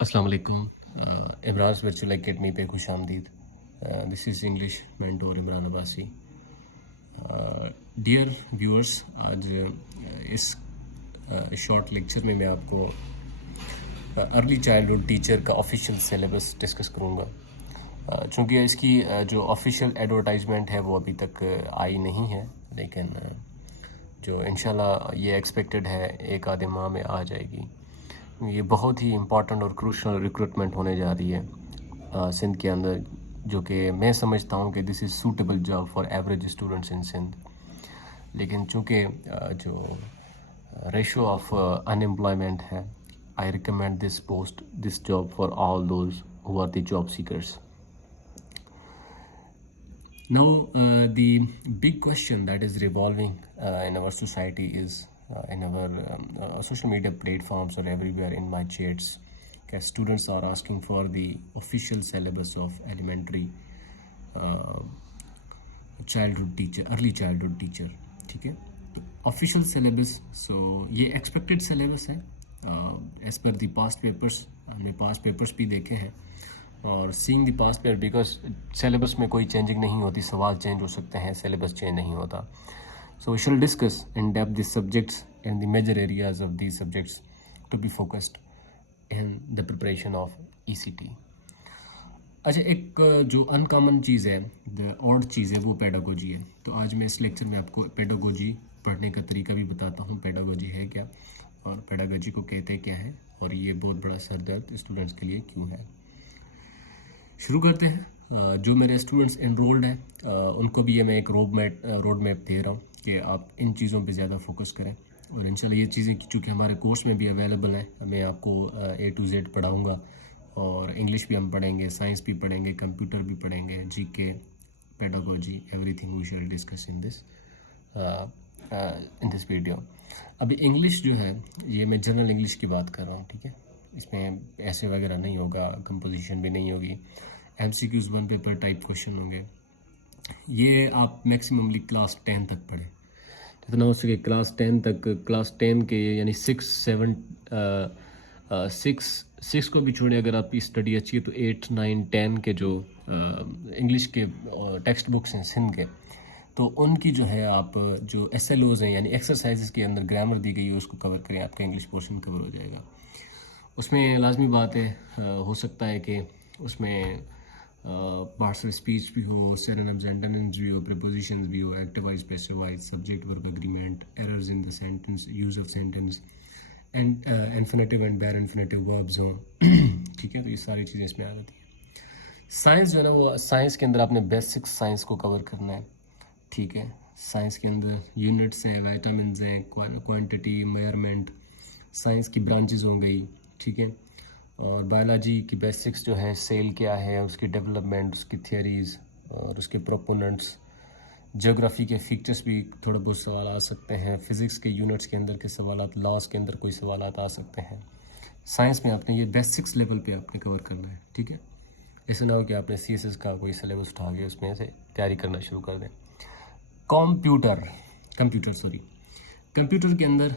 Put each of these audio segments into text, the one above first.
अस्सलाम वालेकुम। Imran virtual academy पे खुश आमदीद। This is English mentor Imran Abbasi. Dear viewers, आज इस शॉर्ट लेक्चर में मैं आपको अर्ली चाइल्डहुड टीचर का ऑफिशियल सिलेबस डिस्कस करूँगा। चूँकि इसकी जो ऑफिशियल एडवर्टाइजमेंट है वो अभी तक आई नहीं है, लेकिन जो इंशाल्लाह ये एक्सपेक्टेड है एक आधे माह में आ जाएगी। ये बहुत ही इम्पॉर्टेंट और क्रूशल रिक्रूटमेंट होने जा रही है सिंध के अंदर, जो कि मैं समझता हूँ कि this is suitable job for average students in Sindh. लेकिन चूँकि जो रेशो ऑफ अनएम्प्लॉयमेंट है, I recommend this job for all those who are the job seekers. Now, the big question that is revolving in our society is in our social media platforms or everywhere in my chats. Okay, students are asking for the official syllabus of elementary childhood teacher, early childhood teacher. ठीक है, official syllabus. So ये expected syllabus है as per the past papers. हमने past papers भी देखे हैं और seeing the past paper, because syllabus में कोई चेंजिंग नहीं होती, सवाल चेंज हो सकते हैं, सिलेबस चेंज नहीं होता. So we shall discuss in depth this subjects and the major areas of these subjects to be focused in the preparation of ECT. अच्छा, एक जो अनकॉमन चीज़ है, द ऑड चीज़ है, वो पेडागोजी है. तो आज मैं इस लेक्चर में आपको पेडागोजी पढ़ने का तरीका भी बताता हूँ. पेडागोजी है क्या और पेडागोजी को कहते क्या है, और ये बहुत बड़ा सरदर्द स्टूडेंट्स के लिए क्यों है. शुरू करते हैं. जो मेरे स्टूडेंट्स एनरोल्ड हैं उनको भी ये मैं एक रोड मैप दे रहा हूँ कि आप इन चीज़ों पे ज़्यादा फोकस करें. और इंशाल्लाह ये चीज़ें चूँकि हमारे कोर्स में भी अवेलेबल हैं, मैं आपको A to Z पढ़ाऊँगा. और इंग्लिश भी हम पढ़ेंगे, साइंस भी पढ़ेंगे, कंप्यूटर भी पढ़ेंगे, GK, pedagogy, everything we shall discuss in this video. अभी इंग्लिश जो है, ये मैं जनरल इंग्लिश की बात कर रहा हूँ. ठीक है, इसमें ऐसे वगैरह नहीं होगा, कंपोजिशन भी नहीं होगी, MCQs 1 पेपर टाइप क्वेश्चन होंगे. ये आप मैक्सिममली क्लास 10 तक पढ़ें, जितना हो सके क्लास 10 तक. क्लास 10 के यानी 6 को भी छोड़े, अगर आपकी स्टडी अच्छी है तो 8, 9, 10 के जो इंग्लिश के टेक्स्ट बुक्स हैं सिंध के, तो उनकी जो है आप जो SLOs हैं यानी एक्सरसाइजेस के अंदर ग्रामर दी गई है उसको कवर करें, आपका इंग्लिश पोर्शन कवर हो जाएगा. उसमें लाजमी बात है, हो सकता है कि उसमें पार्ट्स ऑफ स्पीच भी हो, सिनोनिम्स एंटोनिम्स भी हो, प्रीपोजिशंस भी हो, active voice, passive wise, subject verb agreement, errors in the sentence, use of sentence, and infinitive and बैर इन्फिनेटिव वर्ब्स हो. ठीक है, तो ये सारी चीज़ें इसमें आ जाती हैं. साइंस जो है ना, वो साइंस के अंदर आपने बेसिक साइंस को कवर करना है. ठीक है, साइंस के अंदर यूनिट्स हैं, वाइटामिन हैं, क्वांटिटी, मेजरमेंट, साइंस की ब्रांचेज हो गई. ठीक है, और बायोलॉजी की बेसिक्स जो है, सेल क्या है, उसकी डेवलपमेंट, उसकी थियरीज़ और उसके प्रोपोनेंट्स. ज्योग्राफी के फीचर्स भी थोड़े बहुत सवाल आ सकते हैं. फिज़िक्स के यूनिट्स के अंदर के सवाल, लॉस के अंदर कोई सवाल आ सकते हैं. साइंस में आपने ये बेसिक्स लेवल पे आपने कवर करना है. ठीक है, ऐसा ना हो कि आपने CSS का कोई सिलेबस उठा के उसमें से तैयारी करना शुरू कर दें. कंप्यूटर के अंदर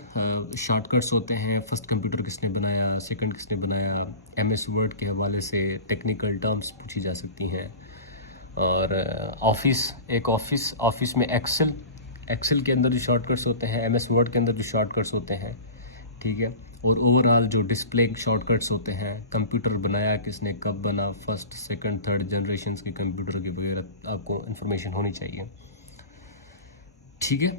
शॉर्टकट्स होते हैं. फर्स्ट कंप्यूटर किसने बनाया, सेकंड किसने बनाया, MS वर्ड के हवाले से टेक्निकल टर्म्स पूछी जा सकती हैं. और ऑफिस में एक्सेल के अंदर जो शॉर्टकट्स होते हैं, MS वर्ड के अंदर जो शॉर्टकट्स होते हैं. ठीक है, और ओवरऑल जो डिस्प्ले शॉर्टकट्स होते हैं, कंप्यूटर बनाया किसने, कब बना, फर्स्ट, सेकंड, थर्ड जनरेशन के कंप्यूटर के वगैरह आपको इन्फॉर्मेशन होनी चाहिए. ठीक है,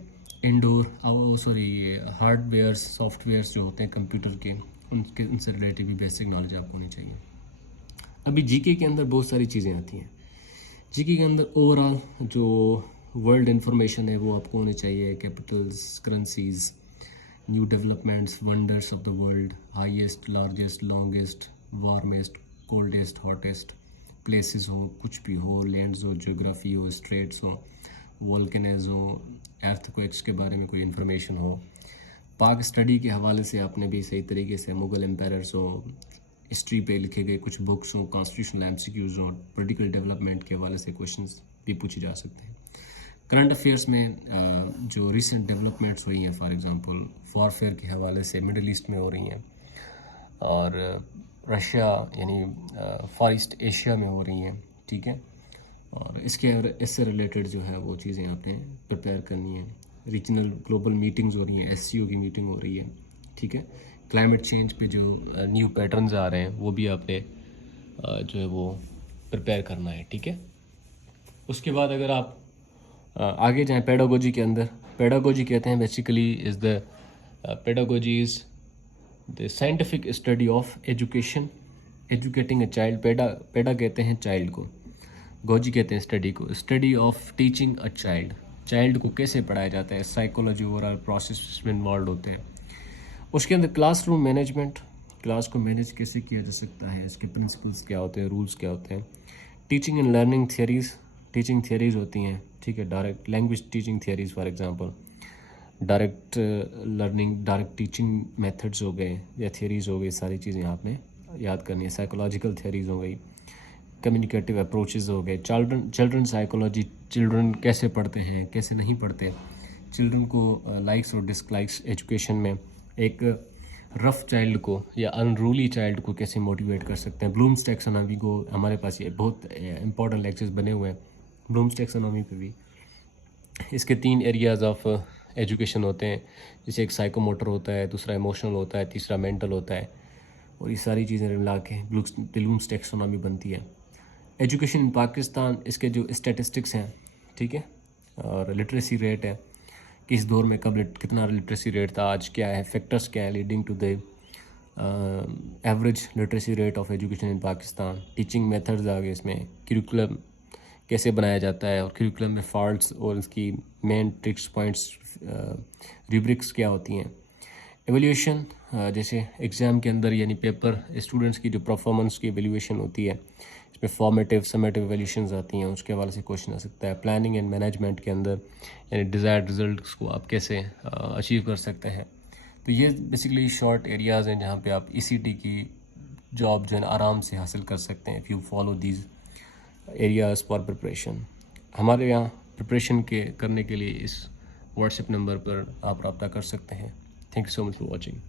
हार्डवेयर, सॉफ्टवेयर्स जो होते हैं कंप्यूटर के, उनसे रिलेटेड भी बेसिक नॉलेज आपको होनी चाहिए. अभी जीके के अंदर बहुत सारी चीज़ें आती हैं. जीके के अंदर ओवरऑल जो वर्ल्ड इंफॉर्मेशन है वो आपको होनी चाहिए. Capitals, currencies, new developments, wonders of the world, highest, largest, longest, warmest, coldest, hottest places हो, कुछ भी हो, लैंड्स हो, ज्योग्राफी हो, स्ट्रेट्स हो, वोल्केनोज हो, अर्थक्वेक्स के बारे में कोई इन्फॉर्मेशन हो. पाक स्टडी के हवाले से आपने भी सही तरीके से मुग़ल एम्पायर्स हो, हिस्ट्री पे लिखे गए कुछ बुक्स हो, कॉन्स्टिट्यूशनल MCQs हो, पॉलिटिकल डेवलपमेंट के हवाले से क्वेश्चंस भी पूछे जा सकते हैं. करंट अफेयर्स में जो रिसेंट डेवलपमेंट्स हुई हैं, फॉर एग्जांपल वॉरफेयर के हवाले से मिडल ईस्ट में हो रही हैं, और रशिया यानी फार ईस्ट एशिया में हो रही हैं, ठीक है। और इससे रिलेटेड जो है वो चीज़ें आपने प्रिपेयर करनी है। रीजनल ग्लोबल मीटिंग्स हो रही हैं, SCO की मीटिंग हो रही है, ठीक है। क्लाइमेट चेंज पे जो न्यू पैटर्न्स आ रहे हैं वो भी आपने जो है वो प्रिपेयर करना है, ठीक है। उसके बाद अगर आप आगे जाएं पेडागोजी के अंदर, पेडागोजी कहते हैं basically is the pedagogy is the scientific study of education, educating a child. पेडा कहते हैं चाइल्ड को, गोजी कहते हैं स्टडी को, study of teaching a child. Child को कैसे पढ़ाया जाता है, साइकोलॉजी ओवरऑल प्रोसेस में इन्वॉल्व होते हैं। उसके अंदर क्लासरूम मैनेजमेंट, क्लास को मैनेज कैसे किया जा सकता है, इसके प्रिंसिपल्स क्या होते हैं, रूल्स क्या होते हैं। Teaching and learning theories, teaching theories होती हैं, ठीक है। Direct language teaching theories for example, direct learning, direct teaching methods हो गए या थियरीज़ हो गई, सारी चीज़ें आपने याद करनी है। साइकोलॉजिकल थियरीज़ हो गई, कम्युनिकेटिव अप्रोचेज़ हो गए, चिल्ड्रन साइकोलॉजी, चिल्ड्रन कैसे पढ़ते हैं कैसे नहीं पढ़ते, चिल्ड्रन को लाइक्स और डिसलाइक्स एजुकेशन में, एक रफ चाइल्ड को या अनरूली चाइल्ड को कैसे मोटिवेट कर सकते हैं। ब्लूम्स टैक्सोनॉमी को, हमारे पास ये बहुत इंपॉर्टेंट लेक्चर्स बने हुए हैं ब्लूम्स टैक्सोनॉमी पे भी। इसके 3 एरियाज़ ऑफ एजुकेशन होते हैं, जैसे एक साइकोमोटर होता है, दूसरा इमोशनल होता है, तीसरा मेंटल होता है। और ये सारी चीज़ें मिला के ब्लूम्स टैक्सोनॉमी बनती है। एजुकेशन इन पाकिस्तान, इसके जो स्टैटिस्टिक्स हैं, ठीक है, और लिटरेसी रेट है, किस दौर में कब कितना लिटरेसी रेट था, आज क्या है, फैक्टर्स क्या है leading to the average literacy rate of education in Pakistan. Teaching methods आ गए इसमें, करिकुलम कैसे बनाया जाता है और करिकुलम में फॉल्ट्स और इसकी मेन ट्रिक्स पॉइंट्स, रूब्रिक्स क्या होती हैं। एवल्यूशन, जैसे एग्ज़ाम के अंदर यानी पेपर स्टूडेंट्स की जो परफॉर्मेंस की एवल्यूशन होती है, इसमें फॉर्मेटिव समेटिव एवल्यूशंस आती हैं, उसके हवाले से क्वेश्चन आ सकता है। प्लानिंग एंड मैनेजमेंट के अंदर यानी डिज़ायर्ड रिजल्ट्स को आप कैसे अचीव कर सकते हैं। तो ये बेसिकली शॉर्ट एरियाज़ हैं जहाँ पे आप ECT की जॉब जो है आराम से हासिल कर सकते हैं if you follow these areas for preparation. हमारे यहाँ प्रिपरेशन करने के लिए इस व्हाट्सएप नंबर पर आप रब्ता कर सकते हैं। Thank you so much for watching.